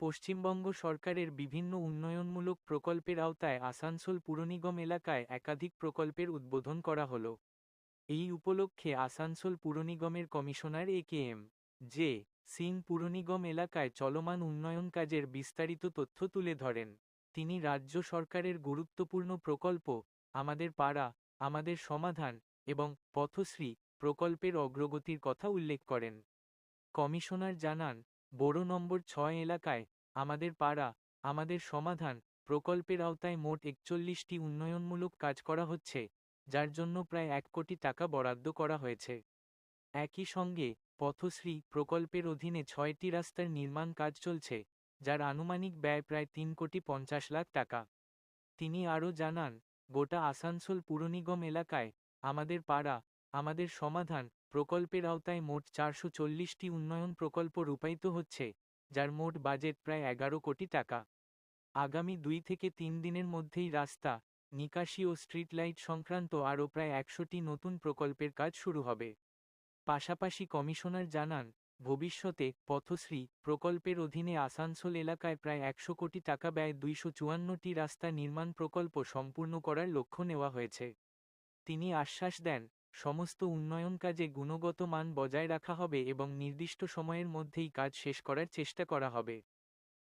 পশ্চিমবঙ্গ সরকারের বিভিন্ন উন্নয়নমূলক প্রকল্পের আওতায় আসানসোল পুর নিগম এলাকায় একাধিক প্রকল্পের উদ্বোধন করা হলো। এই উপলক্ষে আসানসোল পুর নিগমের কমিশনার এ.কে.এম. জে. সিং পুর নিগম এলাকায় চলমান উন্নয়ন কাজের বিস্তারিত তথ্য তুলে ধরেন। তিনি রাজ্য সরকারের গুরুত্বপূর্ণ প্রকল্প আমাদের পাড়া, আমাদের সমাধান এবং পথশ্রী প্রকল্পের অগ্রগতির কথা উল্লেখ করেন। কমিশনার জানান, বোরো নম্বর ৬ এলাকায় আমাদের পাড়া, আমাদের সমাধান প্রকল্পের আওতায় মোট ৪১টি উন্নয়নমূলক কাজ করা হচ্ছে, যার জন্য প্রায় ১ কোটি টাকা বরাদ্দ করা হয়েছে। একই সঙ্গে পথশ্রী প্রকল্পের অধীনে ৬টি রাস্তার নির্মাণ কাজ চলছে, যার আনুমানিক ব্যয় প্রায় ৩,৫০,০০,০০০ টাকা। তিনি আরও জানান, গোটা আসানসোল পুর নিগম এলাকায় আমাদের পাড়া, আমাদের সমাধান প্রকল্পের আওতায় মোট ৪৪০টি উন্নয়ন প্রকল্প রূপায়িত হচ্ছে, যার মোট বাজেট প্রায় ১১ কোটি টাকা। আগামী ২ থেকে ৩ দিনের মধ্যেই রাস্তা, নিকাশি ও স্ট্রিট লাইট সংক্রান্ত আরও প্রায় ১০০টি নতুন প্রকল্পের কাজ শুরু হবে। পাশাপাশি কমিশনার জানান, ভবিষ্যতে পথশ্রী প্রকল্পের অধীনে আসানসোল এলাকায় প্রায় ১০০ কোটি টাকা ব্যয়ে ২৫৪টি রাস্তা নির্মাণ প্রকল্প সম্পূর্ণ করার লক্ষ্য নেওয়া হয়েছে। তিনি আশ্বাস দেন, সমস্ত উন্নয়ন কাজে গুণগত মান বজায় রাখা হবে এবং নির্দিষ্ট সময়ের মধ্যেই কাজ শেষ করার চেষ্টা করা হবে।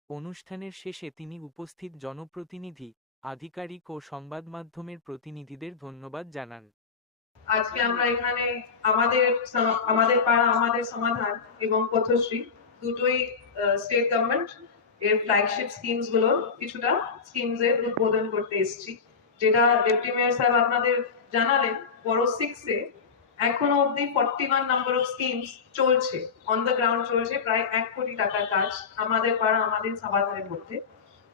অনুষ্ঠানের শেষে তিনি উপস্থিত জনপ্রতিনিধি, আধিকারিক ও সংবাদ মাধ্যমের প্রতিনিধিদের ধন্যবাদ জানান। আজকে আমরা এখানে আমাদের পাড়া আমাদের সমাধান এবং পথশ্রী দুটোই স্টেট গভর্নমেন্ট এর ফ্ল্যাগশিপ স্কিমস গুলোর কিছুটা স্কিমস এর উদ্বোধন করতে এসেছি, যেটা ডেপুটি মেয়র সাহেব আপনাদের জানালেন। বড় 6 এ এখনো অবধি 41 নাম্বার অফ স্কিমস চলছে, অন দ্য গ্রাউন্ড চলছে, প্রায় ১ কোটি টাকার কাজ আমাদের পাড়া আমাদের সমাধানের মধ্যে।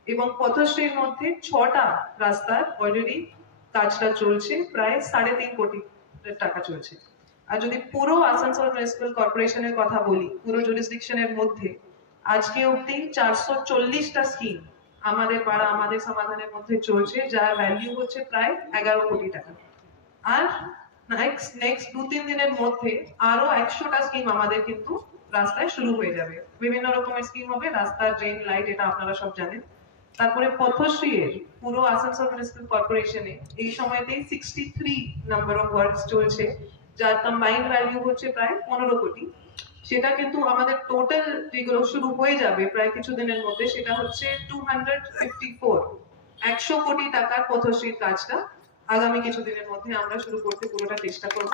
এবং পথশ্রীর মধ্যে 6টা রাস্তার অলরেডি কাজটা চলছে, প্রায় ৩.৫ কোটি টাকা চলছে। আর যদি পুরো আসানসোল মিউনিসিপাল কর্পোরেশনের কথা বলি, পুরো জুরিসডিকশনের মধ্যে আজকে অবধি ৪৪০টা স্কিম আমাদের পাড়া আমাদের সমাধানের মধ্যে চলছে, যার ভ্যালু হচ্ছে প্রায় ১১ কোটি টাকা। আর নেক্সট ২-৩ দিনের মধ্যে আরো ১০০টা স্কিম আমাদের কিন্তু রাস্তায় শুরু হয়ে যাবে। বিভিন্ন রকমের স্কিম হবে, রাস্তা, ড্রেন, লাইট, এটা আপনারা সব জানেন। তারপরে পথশ্রী এর পুরো আসানসোল মিউনিসিপাল কর্পোরেশনে এই সময়তেই 63 নাম্বার অফ ওয়ার্কস চলছে, যার কম্বাইন্ড ভ্যালু হচ্ছে প্রায় ১৫ কোটি। সেটা কিন্তু আমাদের টোটাল যেগুলো শুরু হয়ে যাবে প্রায় কিছুদিনের মধ্যে, সেটা হচ্ছে 254 ১০০ কোটি টাকার পথশ্রীর কাজটা আগামী কিছুদিনের মধ্যে আমরা শুরু করতে পুরোটা চেষ্টা করব।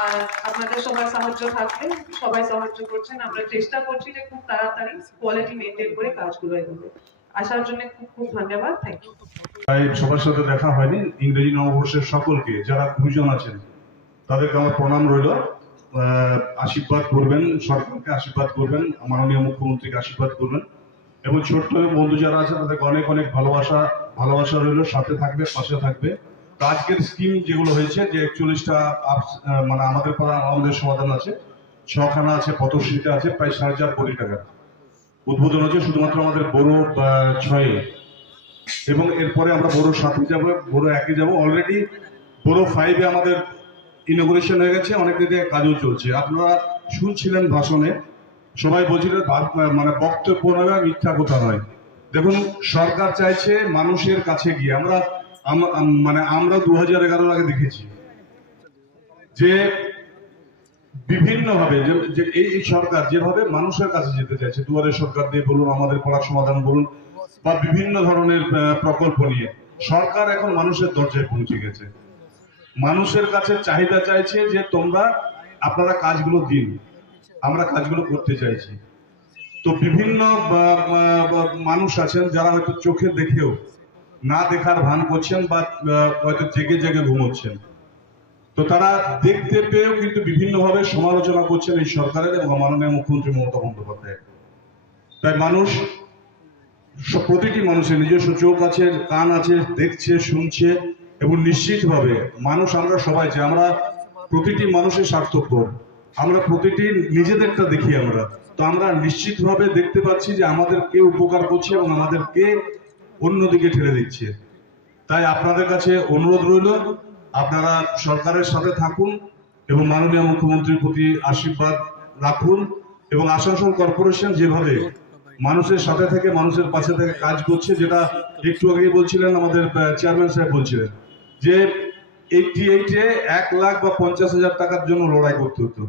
আর আপনাদের সবার সাহায্য থাকবে, সবাই সাহায্য করছেন, আমরা চেষ্টা করছি যে খুব তাড়াতাড়ি কোয়ালিটি মেনটেন করে কাজগুলো এগোবে। আসার জন্য খুব খুব ধন্যবাদ, থ্যাংক ইউ। সবার সাথে দেখা হয়নি, ইংরেজি নববর্ষের সকলকে যারা গুরুজন আছেন তাদেরকে আমার প্রণাম রইল। আশীর্বাদ করবেন, সরকারকে আশীর্বাদ করবেন, মাননীয় মুখ্যমন্ত্রীকে আশীর্বাদ করবেন, এবং ছোট্ট বন্ধু যারা আছে তাদেরকে অনেক অনেক ভালোবাসা রইল, সাথে থাকবে, পাশে থাকবে। আজকের স্কিম যেগুলো হয়েছে, যে ৪১টা মানে আমাদের পাড়া আমাদের সমাধান আছে, 6খানা আছে, পথশ্রীতে আছে প্রায় ৪.৫ কোটি টাকা উদ্বোধন হচ্ছে শুধুমাত্র আমাদের বোরো ৬-এ, এবং এরপরে আমরা বোরো ৭-এ যাবো, বোরো ১-এ যাবো। অলরেডি বোরো 5-এ আমাদের ইনোগ্রেশন হয়ে গেছে, অনেক দিকে কাজও চলছে। আপনারা শুনছিলেন ভাষণে, সবাই বলছিলেন মানে বক্তব্য নয়, মিথ্যা কথা নয়। দেখুন, সরকার চাইছে মানুষের কাছে গিয়ে। আমরা ২০১১ আগে দেখেছি যে বিভিন্নভাবে যে এই সরকার যেভাবে মানুষের কাছে যেতে চাইছে, দুয়ারে সরকার দিয়ে বলুন, আমাদের পাড়ার সমাধান বলুন, বা বিভিন্ন ধরনের প্রকল্প নিয়ে সরকার এখন মানুষের দরজায় পৌঁছে গেছে। মানুষের কাছে চাহিদা চাইছে যে আপনারা কাজগুলো দিন, আমরা কাজগুলো করতে চাইছি। তো বিভিন্ন মানুষ আছেন যারা হয়তো চোখে দেখেও না দেখার ভান করছেন, বা হয়তো জেগে জেগে ঘুমোচ্ছেন। তো তারা দেখতে পেয়েও কিন্তু বিভিন্নভাবে সমালোচনা করছেন এই সরকারের এবং মাননীয় মুখ্যমন্ত্রী মমতা বন্দ্যোপাধ্যায়। তাই প্রতিটি মানুষের নিজস্ব চোখ আছে, কান আছে, দেখছে, শুনছে, এবং নিশ্চিতভাবে আমরা সবাই যে আমরা প্রতিটি মানুষের স্বার্থপর, আমরা প্রতিটি নিজেদেরটা দেখি। তো আমরা নিশ্চিতভাবে দেখতে পাচ্ছি যে আমাদের কে উপকার করছে এবং আমাদের কে অন্যদিকে ঠেলে দিচ্ছে। তাই আপনাদের কাছে অনুরোধ রইল, আপনারা সরকারের সাথে থাকুন এবং মাননীয় মুখ্যমন্ত্রীর প্রতি আশীর্বাদ রাখুন, এবং আসানসোল কর্পোরেশন যেভাবে মানুষের সাথে থেকে মানুষের পাশে থেকে কাজ করছে, যেটা একটু আগেই বলছিলেন আমাদের চেয়ারম্যান সাহেব বলছিলেন যে 88-এ 1 লাখ বা 50,000 টাকার জন্য লড়াই করতে হতো।